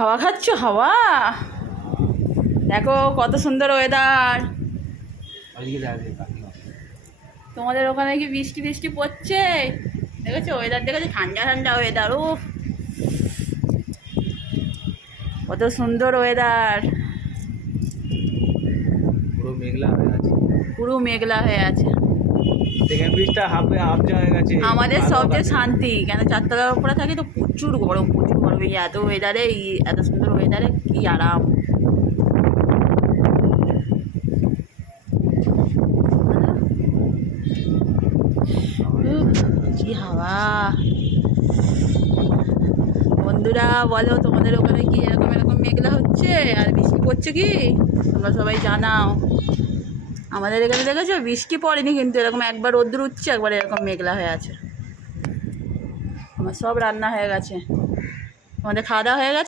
হাওয়া খাচ্ছ? হাওয়া দেখো কত সুন্দর ওয়েদার। তোমাদের ওখানে কি বৃষ্টি বৃষ্টি পড়ছে? দেখেছো ওয়েদার, দেখেছো ঠান্ডা ঠান্ডা ওয়েদার। ও কত সুন্দর ওয়েদার। পুরো মেঘলা হয়ে আছে। পুরো মেঘলা হয়ে আছে। সেকেন্ড ব্রিজটা হাফ হয়ে গেছে। আমাদের সবচেয়ে শান্তি, কেন চারতলার উপরে থাকি তো প্রচুর গরম, প্রচুর গরম। এই এত ওয়েদারে, এত সুন্দর ওয়েদারে কি আরাম। কি হাওয়া। বন্ধুরা বলো তোমাদের ওখানে কি এরকম এরকম মেঘলা হচ্ছে আর বৃষ্টি পড়ছে কি? তোমরা সবাই জানাও। আমাদের এখানে দেখেছো বৃষ্টি পড়েনি, কিন্তু এরকম একবার রোদ্দুর উঠছে, একবার এরকম মেঘলা হয়ে আছে। আমার সব রান্না হয়ে গেছে। তোমাদের খাওয়া দাওয়া হয়ে গেছে?